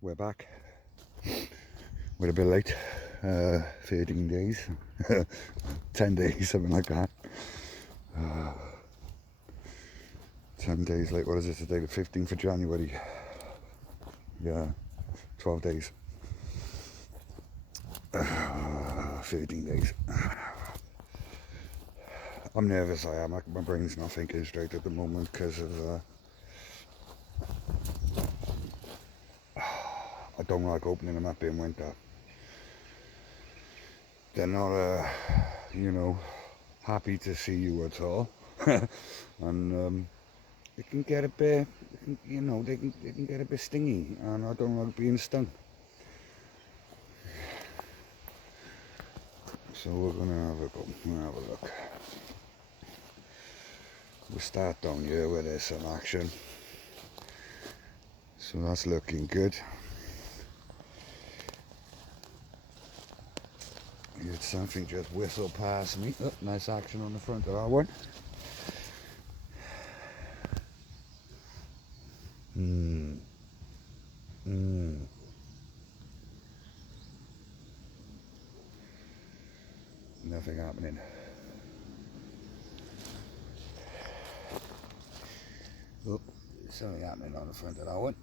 we're back. We're a bit late, 13 days, 10 days, something like that. 10 days late, what is it today, the 15th of January? Yeah, 12 days. 13 days. I'm nervous, I am. My brain's not thinking straight at the moment because of... I don't like opening them up in winter. They're not, you know, happy to see you at all. And it can get a bit, you know, they can get a bit stingy, and I don't like being stung. So we're gonna have a go. We'll have a look. We'll start down here where there's some action. So that's looking good. You had something just whistle past me. Oh, nice action on the front of that one. Nothing happening. Oh, something happening on the front of that one.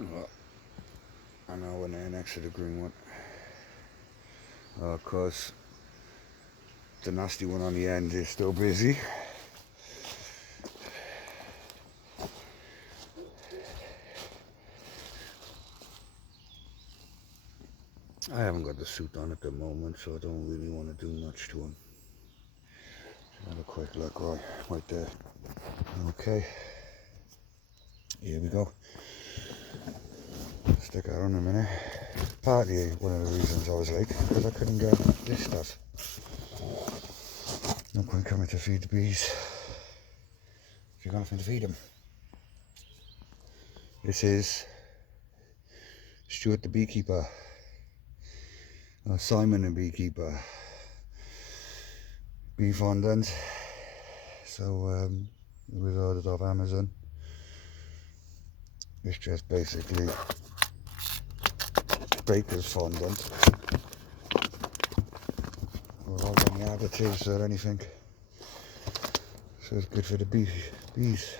Oh, I know when they're next to the green one. Of course, the nasty one on the end is still busy. I haven't got the suit on at the moment, so I don't really want to do much to him. Just have a quick look right there. Okay, here we go. Stick that on a minute. Partly one of the reasons I was late, because I couldn't get this stuff. No point coming to feed the bees if you've got nothing to feed them. This is Stuart the beekeeper, Simon the beekeeper, bee fondant. So it was ordered off Amazon. It's just basically baker's fondant without any additives or anything. So it's good for the bees.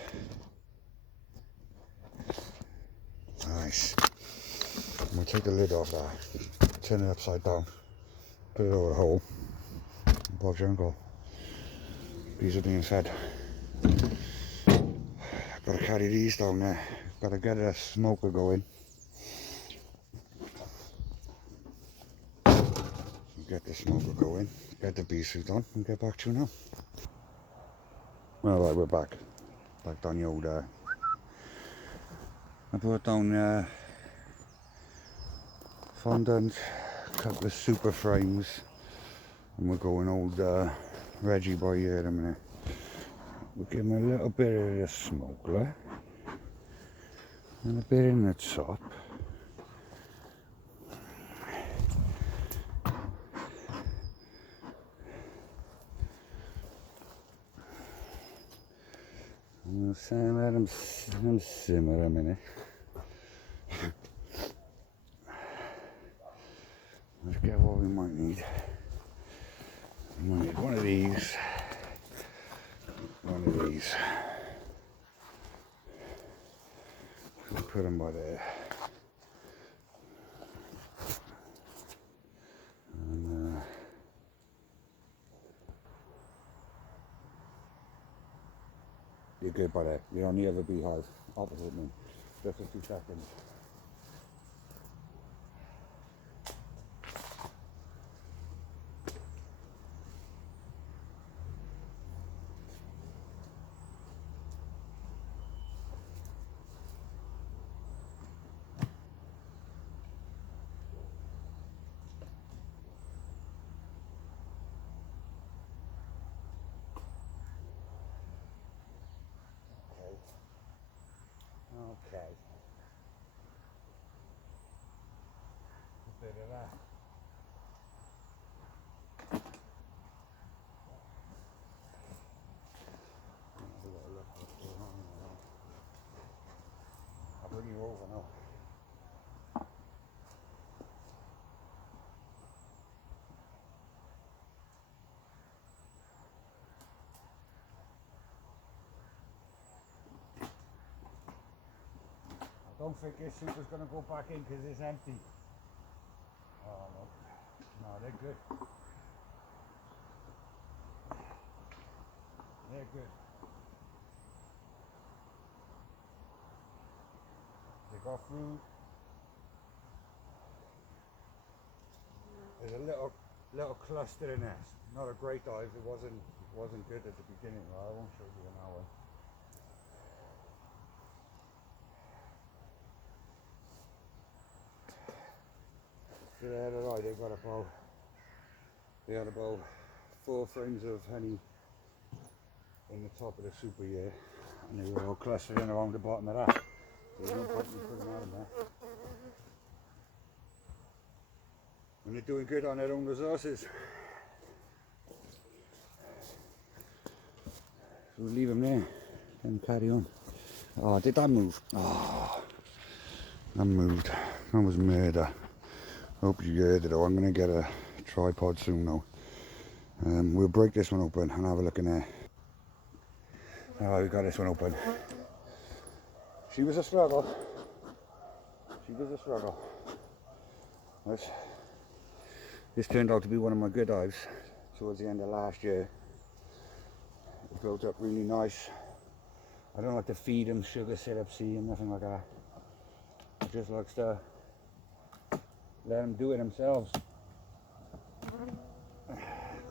Nice. I'm going to take the lid off that, turn it upside down, put it over the hole, and box your uncle. Bees are being fed. I've got to carry these down there. Got to get a smoker going. Get the smoker going, get the bee suit on, and get back to you now. Alright, we're back. Back down the old I brought down fondant, a couple of super frames, and we're going old Reggie boy here in a minute. We'll give him a little bit of the smoker and a bit in the top. I'm saying let him simmer a minute. Let's get what we might need. We might need one of these, one of these. We'll put them by there. And you're good by there. You're on the other beehive, opposite me. Just a few seconds. Okay. don't think this super's going to go back in because it's empty. Oh no. No, they're good. They're good. They got food. There's a little cluster in there. Not a great hive. It wasn't good at the beginning. Well, I won't show you an hour. So they had about 4 frames of honey in the top of the super here, and they were all clustered in around the bottom of that. There's no point in putting that in there. And they're doing good on their own resources. So we'll leave them there and carry on. Oh, did that move? Oh, that moved. That was murder. Hope you heard it. I'm going to get a tripod soon now. We'll break this one open and have a look in there. Alright, we got this one open. She was a struggle. She was a struggle. This turned out to be one of my good hives towards the end of last year. It built up really nice. I don't like to feed them sugar syrup, and nothing like that. It just likes to let them do it themselves.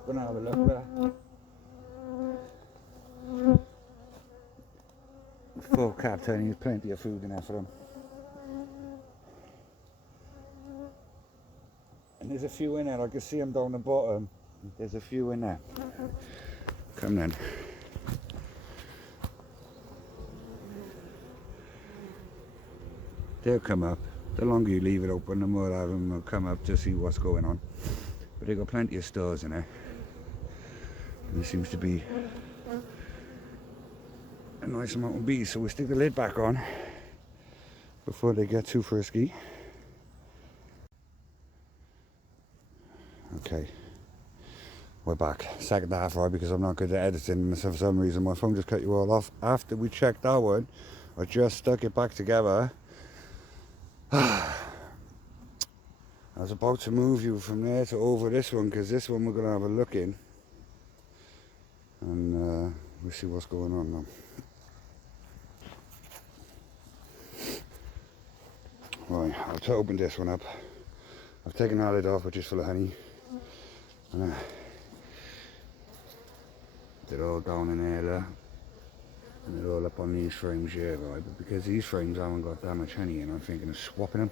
Gonna have a look there. Full cap turning, there's plenty of food in there for them. And there's a few in there, I can see them down the bottom. There's a few in there. Come then. They'll come up. The longer you leave it open, the more of them will come up to see what's going on. But they've got plenty of stores in there. And there seems to be a nice amount of bees, so we'll stick the lid back on before they get too frisky. Okay, we're back. Second half, right, because I'm not good at editing, and for some reason my phone just cut you all off. After we checked that one, I just stuck it back together. I was about to move you from there to over this one, because this one we're going to have a look in, and we'll see what's going on now. Right, I'll to open this one up. I've taken the lid off, which is full of honey, and they're all down in there, look. And they're all up on these frames here, right? But because these frames haven't got that much honey in, I'm thinking of swapping them.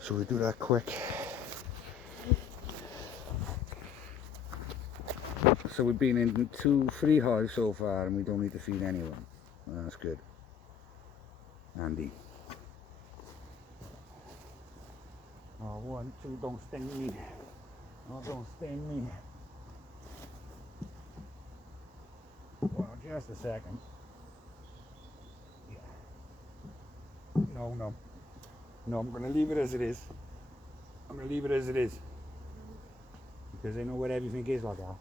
So we do that quick. So we've been in 2 free hives so far, and we don't need to feed any of them. Well, that's good. Handy. Oh, 1, 2, don't sting me. Oh, don't sting me. Well, just a second. Yeah. No, I'm going to leave it as it is. I'm going to leave it as it is. Because I know what everything is like that.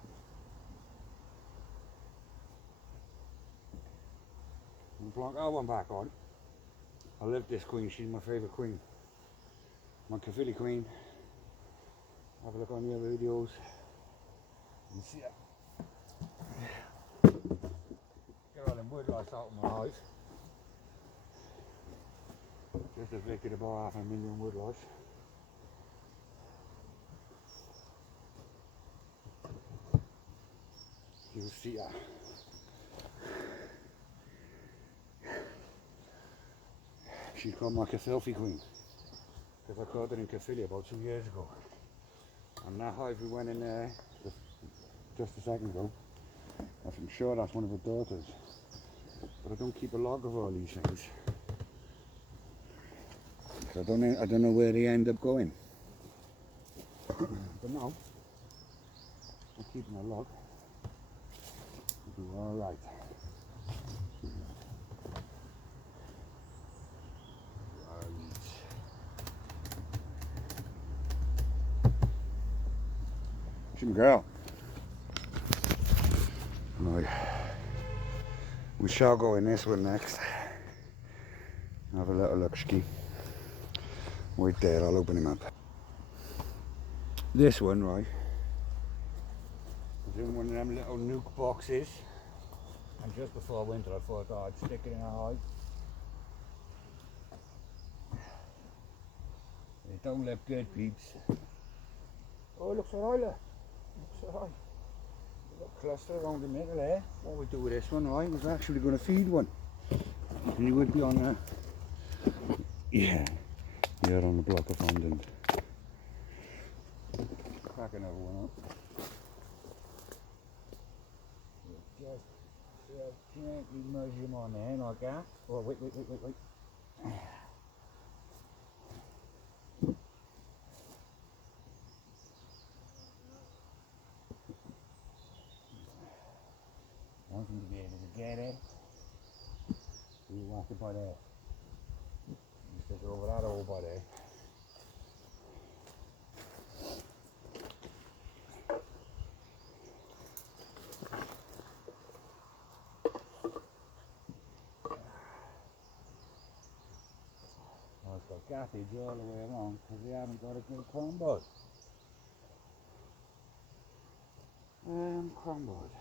I'll plonk that one back on. I love this queen, she's my favourite queen. My Caphilly queen. Have a look on the other videos. You see it. Get all them wood lice out of my hive. Just evicted about 500,000 wood lice. You see that. She's called my Caphilly queen, because I caught her in Caphilly about 2 years ago. And that hive we went in there just a second ago, I'm sure that's one of her daughters. But I don't keep a log of all these things. So I don't know where they end up going. But now, I'm keeping a log. We'll do alright. Jim girl. Right. We shall go in this one next. Have a little look ski. Wait there, I'll open him up. This one, right, is in one of them little nuc boxes. And just before winter I thought, oh, I'd stick it in a hive. It don't look good, peeps. Oh, it looks alright, look. Looks alright. A little cluster around the middle there. What we do with this one, right, was actually going to feed one. And he would be on a... Yeah, here on the block of fondant. Crack another one up. Just gently merge him on there like that. Oh, wait. Want him to be able to get it. You whack it by there. You stick it over that hole by there. Oh, it's got gappage all the way along because we haven't got a good crumble. Crumbled.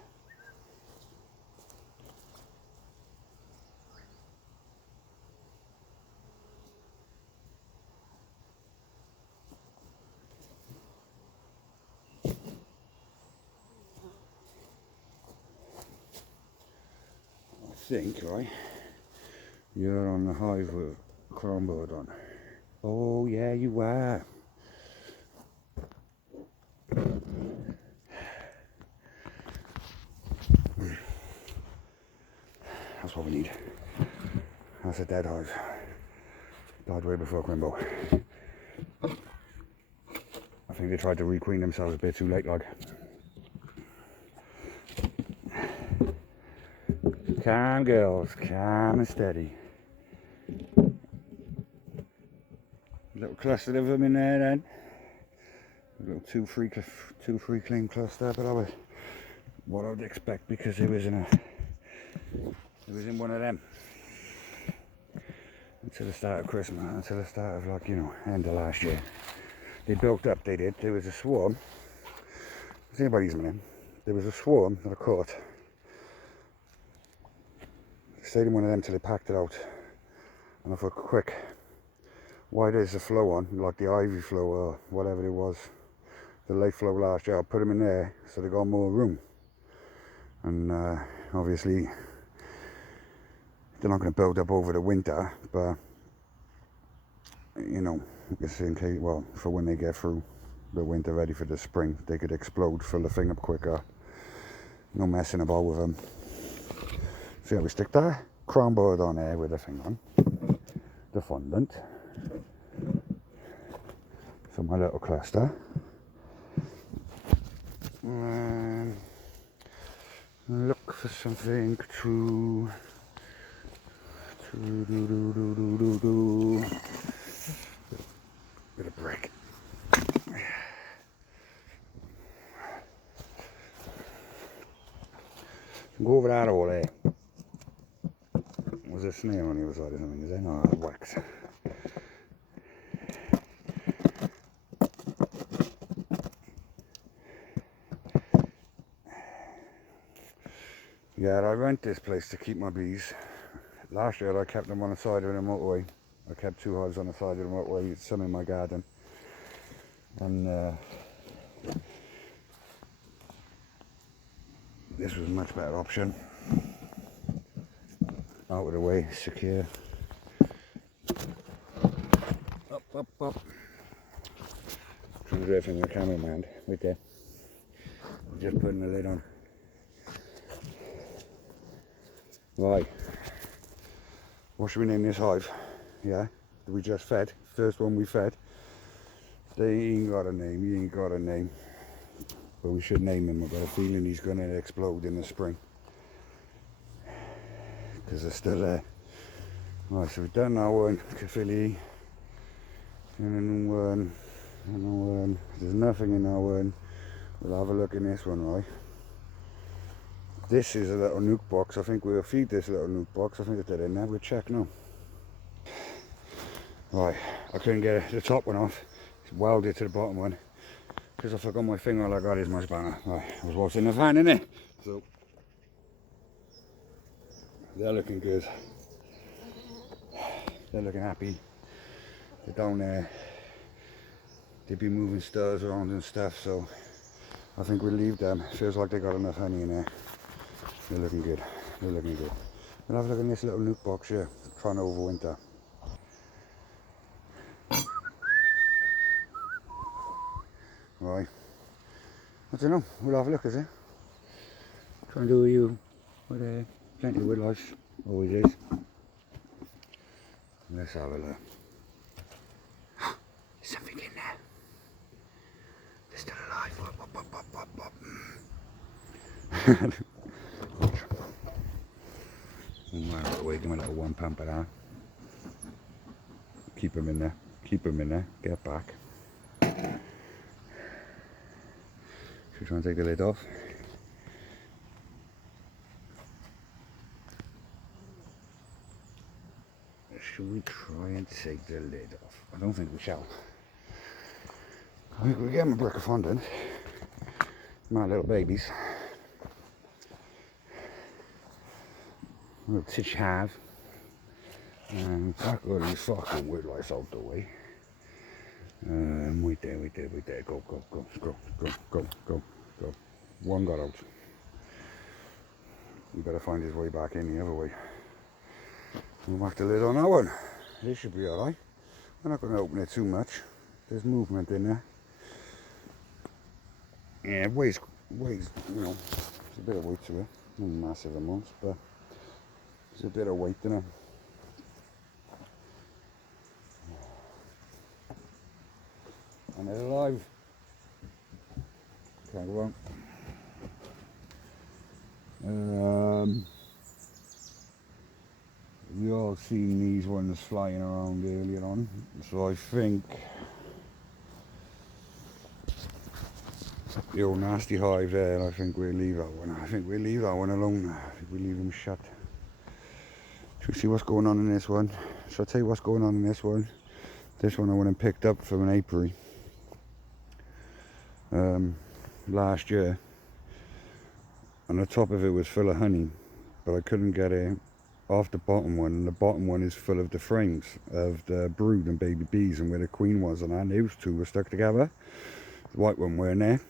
I think, right, you're on the hive with crumbled on. Oh yeah, you are. That's what we need. That's a dead hive. Died way before Crimbo. I think they tried to requeen themselves a bit too late, like. Calm, girls, calm and steady. Little cluster of them in there then. A little two free clean cluster, but that was what I would expect because it was in one of them until the start of Christmas, until the start of, like, you know, end of last year. They built up, they did. There was a swarm. Is anybody using them? There was a swarm that I caught. Stayed in one of them till they packed it out. And I thought, quick, why there's a flow on, like the ivy flow or whatever it was, the late flow last year, I'll put them in there so they got more room. And obviously they're not going to build up over the winter, but you know, just in case, well, for when they get through the winter ready for the spring, they could explode, fill the thing up quicker. No messing about with them. See how we stick that crown board on there with the thing on, the fondant. So my little cluster. And look for something to do. Bit of brick. Go over that hole there. Was there a snail on the other side or something? Is there? No, wax. Yeah, I rent this place to keep my bees. Last year I kept them on the side of the motorway. I kept 2 hives on the side of the motorway, some in my garden. And this was a much better option. Out of the way, secure. Up. Trying to do it from the cameraman, right there. Just putting the lid on. Right. What should we name this hive? Yeah, that we just fed. First one we fed. They ain't got a name, he ain't got a name. But we should name him. I've got a feeling he's going to explode in the spring. Because they're still there. Right, so we've done our one, Caphili. And one. There's nothing in our one. We'll have a look in this one, right? This is a little nuc box. I think we'll feed this little nuc box. I think it's dead in there. We'll check now. Right, I couldn't get the top one off. It's welded to the bottom one. Because if I got my finger, all I got is much better. Right, I was watching the fan, innit? So, they're looking good. They're looking happy. They're down there. They'd be moving stars around and stuff, so I think we'll leave them. Feels like they got enough honey in there. They're looking good. They're looking good. We'll have a look in this little nuke box here, trying to overwinter. Right. I don't know. We'll have a look, is it? Try and do a you. But plenty of woodlice. Always is. Let's have a look. There's something in there. They're still alive. Wop, wop, wop, wop, wop. Wait, give me a little one pump of that. Keep them in there. Keep them in there. Get back. Should we try and take the lid off? Should we try and take the lid off? I don't think we shall. I think we'll give them a brick of fondant. My little babies. Little titch Hive. And pack all these fucking woodlice out the way. Wait there. Go. One got out. We better find his way back in the other way. We'll whack the lid on that one. This should be alright. We're not going to open it too much. There's movement in there. Yeah, it weighs, you know, there's a bit of weight to it. Not massive amounts, but there's a bit of weight in it. And it's alive. Okay, go on. We all seen these ones flying around earlier on, so I think the old nasty hive there, I think we'll leave that one. I think we'll leave that one alone. I think we'll leave them shut. Should we see what's going on in this one? So I'll tell you what's going on in this one. This one I went and picked up from an apiary last year, and the top of it was full of honey, but I couldn't get it off the bottom one, and the bottom one is full of the frames of the brood and baby bees, and where the queen was, and those two were stuck together. The white one weren't there,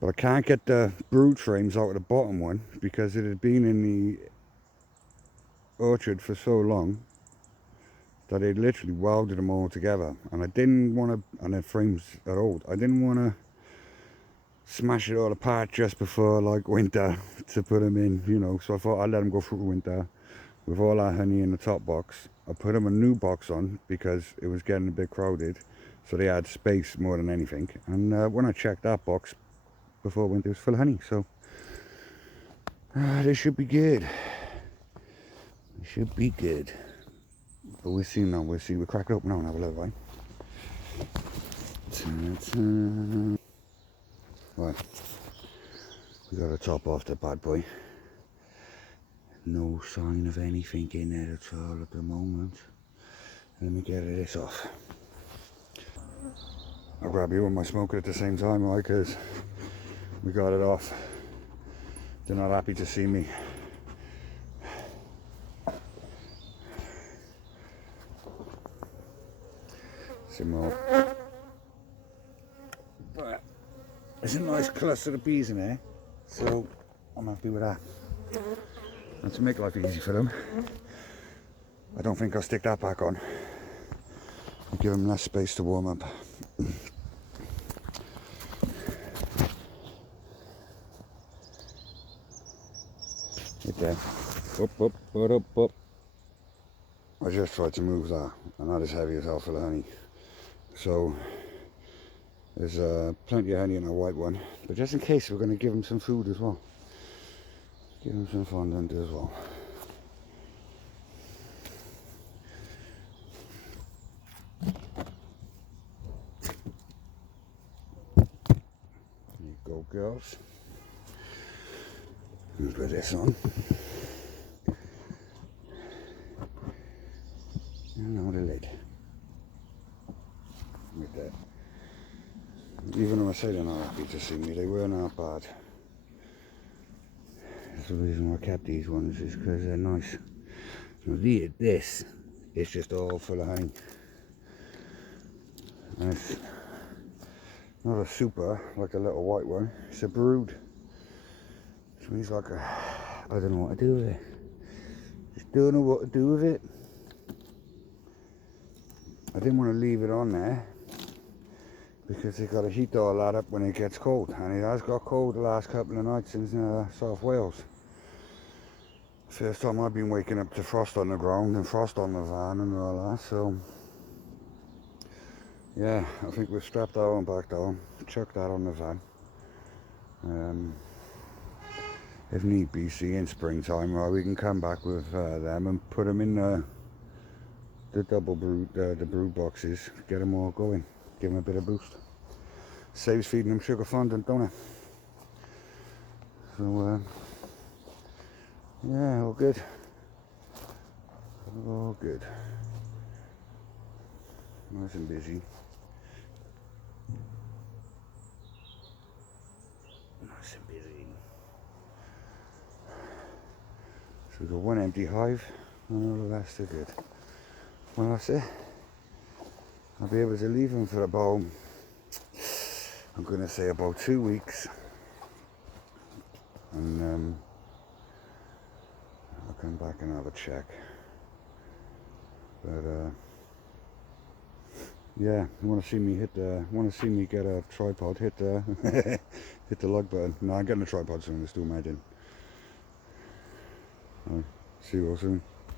but I can't get the brood frames out of the bottom one because it had been in the orchard for so long that it literally welded them all together, and I didn't want to, and the frames are old, I didn't want to smash it all apart just before like winter to put them in, you know. So I thought I'd let them go through winter with all that honey in the top box. I put them a new box on because it was getting a bit crowded, so they had space more than anything. And when I checked that box before winter, it was full of honey, so they should be good. They should be good. But we'll see now. We'll see. We'll crack it open now and have a look, right? Right, we got to top off the bad boy. No sign of anything in there at all at the moment. Let me get this off. I'll grab you and my smoker at the same time, right? Because we got it off. They're not happy to see me. Some more. But there's a nice cluster of bees in there, so I'm happy with that. And to make life easy for them, I don't think I'll stick that back on. I'll give them less space to warm up. Right there. Up. I just tried to move that, and that is heavy as hell full of honey. So there's plenty of honey in our white one, but just in case, we're going to give them some food as well. Give them some fondant as well. There you go, girls. Put this on. And now the lid. Like that. Even though I say they're not happy to see me, they were not bad. That's the reason why I kept these ones, is because they're nice. Now this is just all full of honey. And it's not a super like the little white one, it's a brood. So he's like a, I don't know what to do with it. Just don't know what to do with it. I didn't want to leave it on there because you've got to heat all that up when it gets cold, and it has got cold the last couple of nights in South Wales. First time I've been waking up to frost on the ground and frost on the van and all that, so yeah, I think we've strapped that one back down, chucked that on the van. If need be, see in springtime, or we can come back with them and put them in the double brood, the brood boxes, get them all going, give them a bit of boost. Saves feeding them sugar fondant, don't it? So yeah, all good. All good. Nice and busy. Nice and busy. So we've got one empty hive and all the rest are good. Well, that's it. I'll be able to leave them for about, I'm going to say about 2 weeks. And I'll come back and have a check. But yeah, you want to see me get a tripod, hit the hit the like button. No, I'm getting a tripod soon, let's do my in. Right, see you all soon.